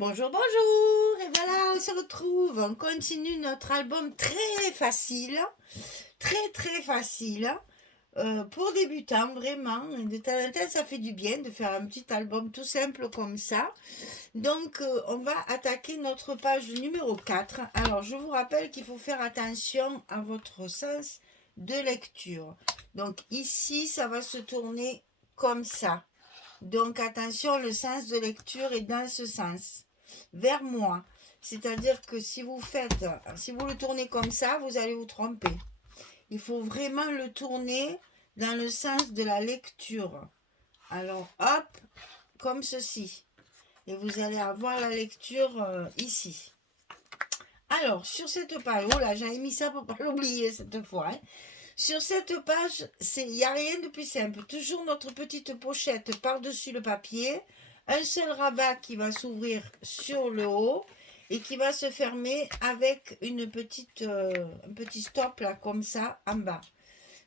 Bonjour, bonjour, et voilà, on se retrouve, on continue notre album très facile, très facile, pour débutants, vraiment, de temps en temps ça fait du bien de faire un petit album tout simple comme ça. Donc on va attaquer notre page numéro 4. Alors je vous rappelle qu'il faut faire attention à votre sens de lecture. Donc ici ça va se tourner comme ça. Donc attention, le sens de lecture est dans ce sens, vers moi. C'est-à-dire que si vous le tournez comme ça, vous allez vous tromper. Il faut vraiment le tourner dans le sens de la lecture. Alors hop, comme ceci. Et vous allez avoir la lecture ici. Alors, sur cette page, oh là, j'avais mis ça pour ne pas l'oublier cette fois. Hein. Sur cette page, il n'y a rien de plus simple. Toujours notre petite pochette par-dessus le papier. Un seul rabat qui va s'ouvrir sur le haut et qui va se fermer avec un petit stop là, comme ça, en bas.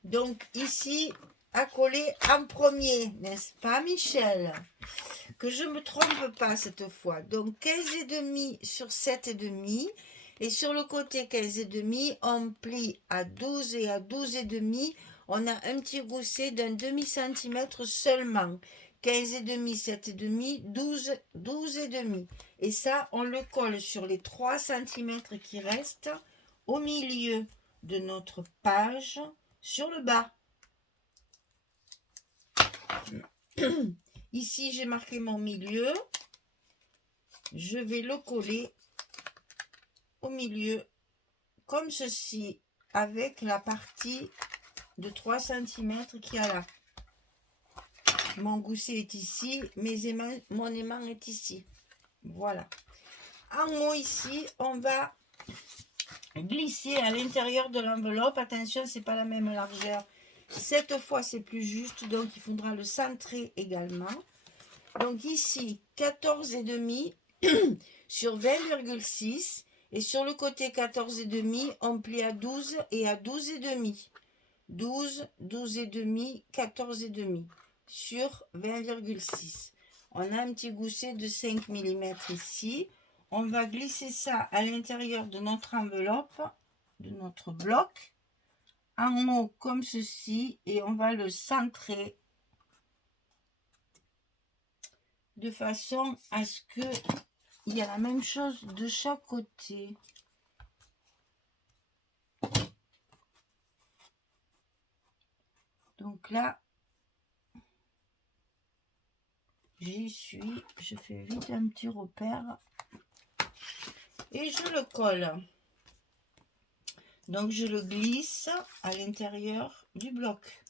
Donc ici, à coller en premier, n'est-ce pas Michel? Que je ne me trompe pas cette fois. Donc 15,5 sur 7,5. Et sur le côté 15,5, on plie à 12 et à 12,5. On a un petit gousset d'un demi-centimètre seulement. 15,5, 7,5, 12,5. Et ça, on le colle sur les 3 cm qui restent au milieu de notre page sur le bas. Ici, j'ai marqué mon milieu. Je vais le coller au milieu comme ceci avec la partie de 3 cm qu'il y a là. Mon gousset est ici, mon aimant est ici. Voilà. En haut ici, on va glisser à l'intérieur de l'enveloppe. Attention, c'est pas la même largeur. Cette fois, c'est plus juste, donc il faudra le centrer également. Donc ici, 14,5 sur 20,6. Et sur le côté 14,5, on plie à 12 et à 12,5. 12, 12,5, 14,5 sur 20,6. On a un petit gousset de 5 mm ici. On va glisser ça à l'intérieur de notre enveloppe, de notre bloc, en haut comme ceci, et on va le centrer de façon à ce que il y a la même chose de chaque côté. Donc là, j'y suis. Je fais vite un petit repère. Et je le colle. Donc je le glisse à l'intérieur du bloc.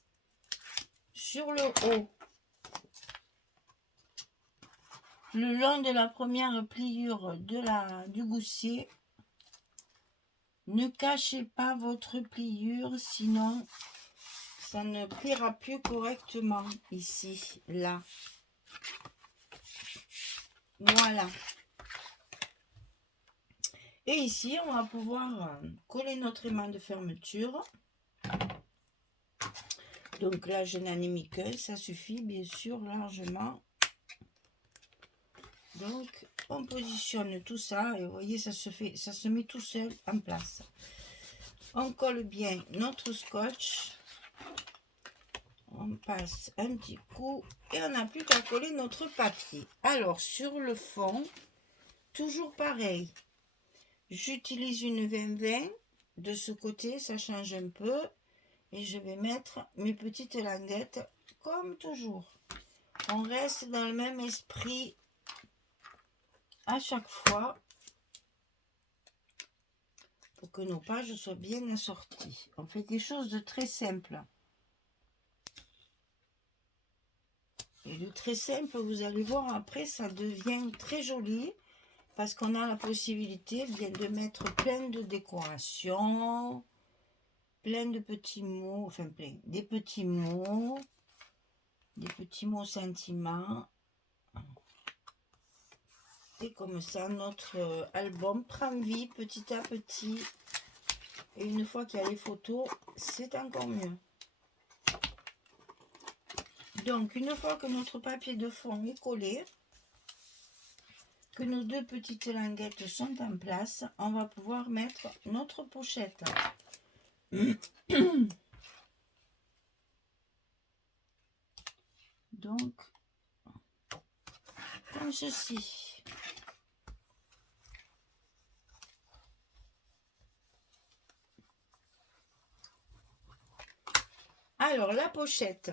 Sur le haut. Le long de la première pliure du gousset. Ne cachez pas votre pliure, sinon ça ne pliera plus correctement ici, là. Voilà. Et ici, on va pouvoir coller notre aimant de fermeture. Donc là, je n'en ai mis qu'un, ça suffit bien sûr largement. Donc, on positionne tout ça et vous voyez, ça se met tout seul en place. On colle bien notre scotch. On passe un petit coup et on n'a plus qu'à coller notre papier. Alors, sur le fond, toujours pareil. J'utilise une 20-20 de ce côté, ça change un peu. Et je vais mettre mes petites languettes comme toujours. On reste dans le même esprit à chaque fois pour que nos pages soient bien assorties. On fait quelque chose de très simple. Et de très simple, vous allez voir après, ça devient très joli parce qu'on a la possibilité bien de mettre plein de décorations, plein de petits mots, enfin plein, des petits mots sentiments. Et comme ça, notre album prend vie petit à petit. Et une fois qu'il y a les photos, c'est encore mieux. Donc, une fois que notre papier de fond est collé, que nos deux petites languettes sont en place, on va pouvoir mettre notre pochette. Donc, comme ceci. Alors, la pochette,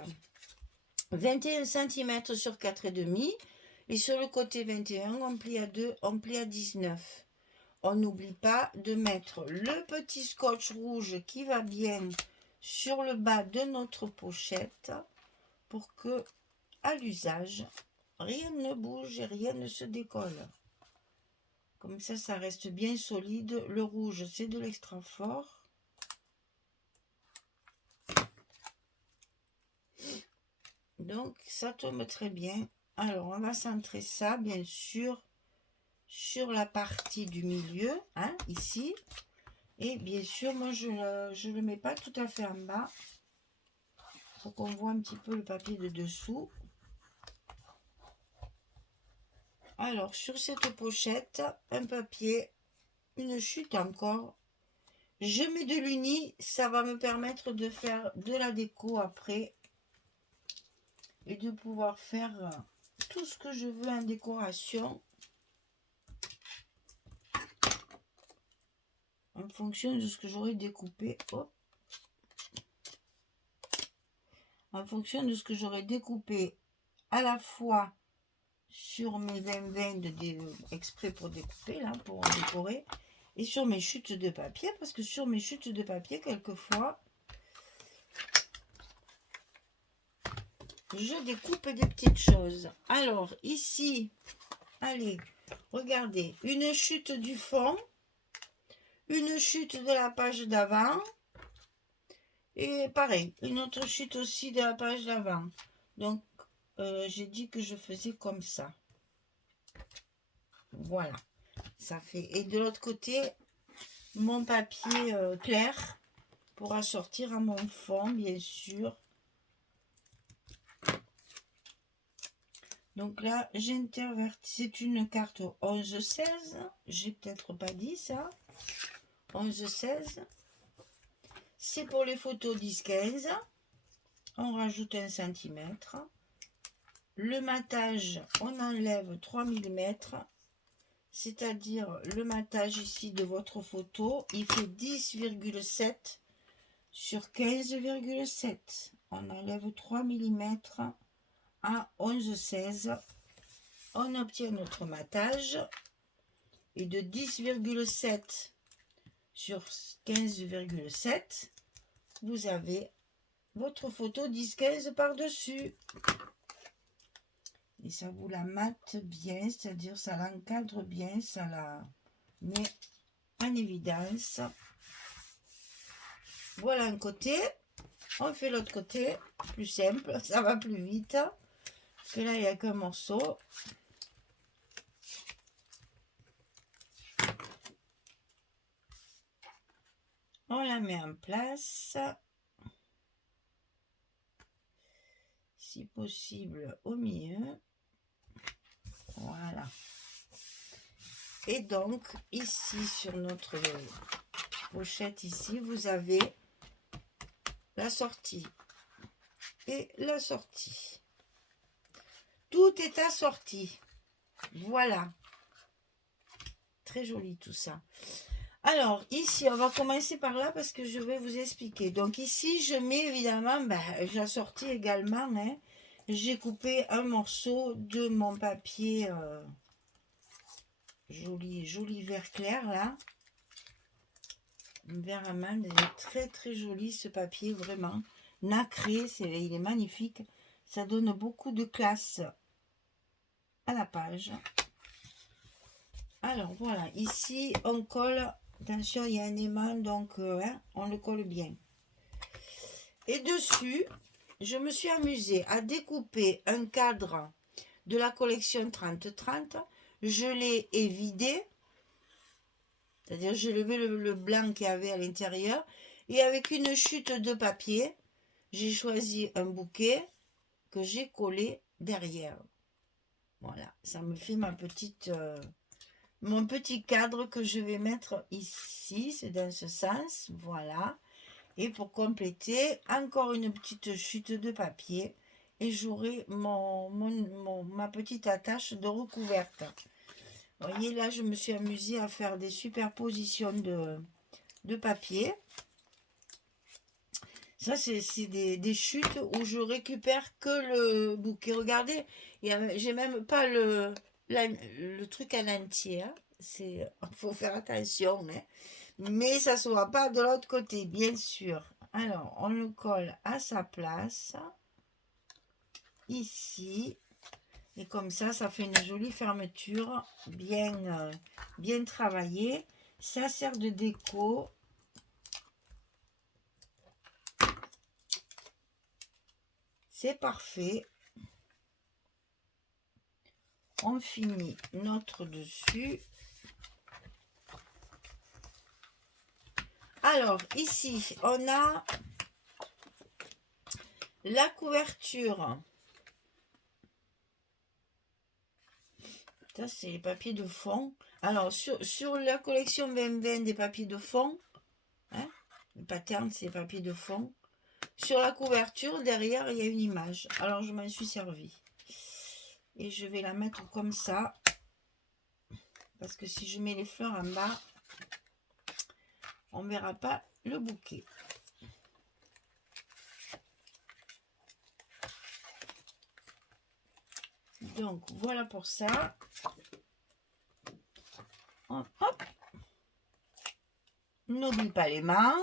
21 cm sur 4,5 et sur le côté 21, on plie à 2, on plie à 19. On n'oublie pas de mettre le petit scotch rouge qui va bien sur le bas de notre pochette pour que, à l'usage, rien ne bouge et rien ne se décolle. Comme ça reste bien solide. Le rouge, c'est de l'extra fort. Donc, ça tombe très bien. Alors, on va centrer ça, bien sûr, sur la partie du milieu, hein, ici. Et bien sûr, moi, je ne le mets pas tout à fait en bas. Pour qu'on voit un petit peu le papier de dessous. Alors, sur cette pochette, un papier, une chute encore. Je mets de l'uni, ça va me permettre de faire de la déco après. Et de pouvoir faire tout ce que je veux en décoration. En fonction de ce que j'aurai découpé. Hop. En fonction de ce que j'aurai découpé à la fois sur mes 20-20 exprès pour découper, là, pour décorer, et sur mes chutes de papier, parce que sur mes chutes de papier, quelquefois, je découpe des petites choses. Alors, ici, allez, regardez, une chute du fond, une chute de la page d'avant, et pareil, une autre chute aussi de la page d'avant. Donc, j'ai dit que je faisais comme ça. Voilà, ça fait. Et de l'autre côté, mon papier clair pour assortir à mon fond, bien sûr. Donc là, j'intervertis. C'est une carte 11-16. J'ai peut-être pas dit ça. 11-16. C'est pour les photos 10-15. On rajoute 1 cm. Le matage, on enlève 3 mm. C'est-à-dire le matage ici de votre photo, il fait 10,7 sur 15,7. On enlève 3 mm à 11,16. On obtient notre matage. Et de 10,7 sur 15,7, vous avez votre photo 10-15 par-dessus. Et ça vous la mate bien, c'est-à-dire ça l'encadre bien, ça la met en évidence. Voilà un côté. On fait l'autre côté, plus simple, ça va plus vite. Parce que là, il n'y a qu'un morceau. On la met en place. Si possible, au milieu. Voilà. Et donc, ici, sur notre pochette, ici, vous avez la sortie et la sortie. Tout est assorti. Voilà. Très joli tout ça. Alors, ici, on va commencer par là parce que je vais vous expliquer. Donc ici, je mets évidemment, j'assortis également, hein, j'ai coupé un morceau de mon papier joli vert clair, là. Un vert amande, il est très très joli ce papier, vraiment. Nacré, il est magnifique. Ça donne beaucoup de classe à la page. Alors, voilà, ici, on colle. Attention, il y a un aimant, donc hein, on le colle bien. Et dessus, je me suis amusée à découper un cadre de la collection 30-30. Je l'ai évidé, c'est-à-dire j'ai levé le blanc qu'il y avait à l'intérieur. Et avec une chute de papier, j'ai choisi un bouquet que j'ai collé derrière. Voilà, ça me fait ma petite, mon petit cadre que je vais mettre ici, c'est dans ce sens, voilà. Et pour compléter, encore une petite chute de papier et j'aurai ma petite attache de recouverte. Vous voyez, là, je me suis amusée à faire des superpositions de papier. Ça, c'est des chutes où je récupère que le bouquet. Regardez, j'ai même pas le truc à l'entier. Hein. Il faut faire attention. Hein. Mais ça ne soit pas de l'autre côté, bien sûr. Alors, on le colle à sa place. Ici. Et comme ça fait une jolie fermeture bien travaillée. Ça sert de déco. C'est parfait. On finit notre dessus. Alors, ici, on a la couverture. Ça, c'est les papiers de fond. Alors, sur la collection 2020 des papiers de fond, hein, le pattern, c'est les papiers de fond. Sur la couverture, derrière, il y a une image. Alors, je m'en suis servi. Et je vais la mettre comme ça. Parce que si je mets les fleurs en bas, on ne verra pas le bouquet. Donc, voilà pour ça. Hop. N'oublie pas les mains.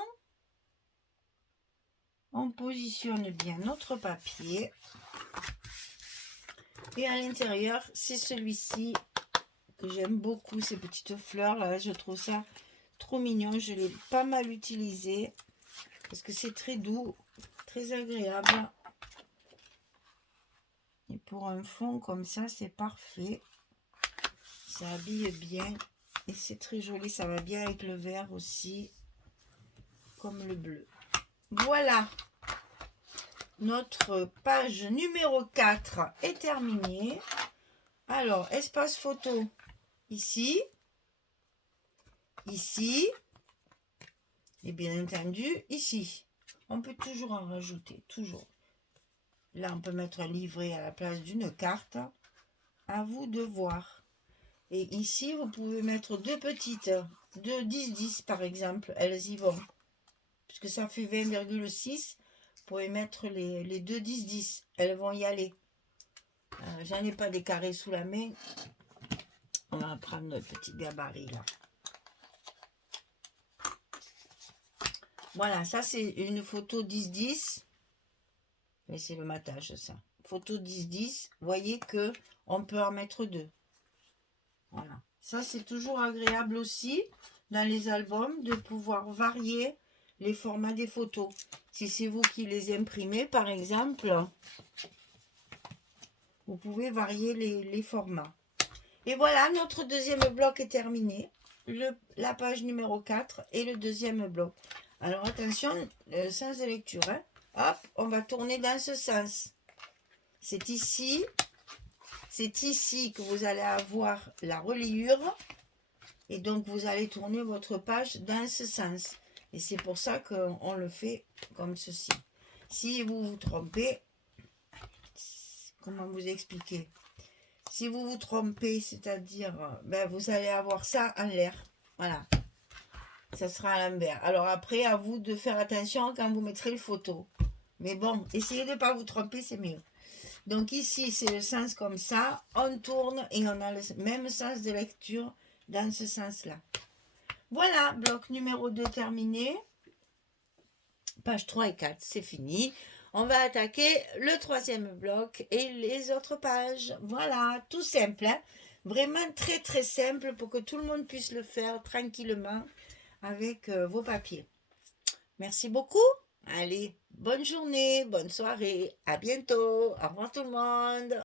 On positionne bien notre papier. Et à l'intérieur, c'est celui-ci que j'aime beaucoup, ces petites fleurs là. Je trouve ça trop mignon. Je l'ai pas mal utilisé parce que c'est très doux, très agréable. Et pour un fond comme ça, c'est parfait. Ça habille bien et c'est très joli. Ça va bien avec le vert aussi, comme le bleu. Voilà. Notre page numéro 4 est terminée. Alors, espace photo, ici, ici, et bien entendu, ici. On peut toujours en rajouter, toujours. Là, on peut mettre un livret à la place d'une carte. À vous de voir. Et ici, vous pouvez mettre deux petites, de 10-10 par exemple. Elles y vont. Puisque ça fait 20,6. Vous pouvez mettre les deux 10-10. Elles vont y aller. J'en ai pas des carrés sous la main. On va prendre notre petit gabarit là. Voilà, ça c'est une photo 10-10. Mais c'est le matage ça. Photo 10-10. Vous voyez que on peut en mettre deux. Voilà. Ça c'est toujours agréable aussi dans les albums de pouvoir varier les formats des photos. Si c'est vous qui les imprimez par exemple, vous pouvez varier les formats. Et voilà, notre deuxième bloc est terminé. La page numéro 4 et le deuxième bloc. Alors attention, le sens de lecture. Hein. Hop, on va tourner dans ce sens. C'est ici que vous allez avoir la reliure. Et donc vous allez tourner votre page dans ce sens. Et c'est pour ça qu'on le fait comme ceci. Si vous vous trompez, comment vous expliquer? Si vous vous trompez, c'est-à-dire, vous allez avoir ça en l'air. Voilà. Ça sera à l'envers. Alors après, à vous de faire attention quand vous mettrez les photos. Mais bon, essayez de ne pas vous tromper, c'est mieux. Donc ici, c'est le sens comme ça. On tourne et on a le même sens de lecture dans ce sens-là. Voilà, bloc numéro 2 terminé. Page 3 et 4, c'est fini. On va attaquer le troisième bloc et les autres pages. Voilà, tout simple. Hein? Vraiment très très simple pour que tout le monde puisse le faire tranquillement avec vos papiers. Merci beaucoup. Allez, bonne journée, bonne soirée. À bientôt. Au revoir tout le monde.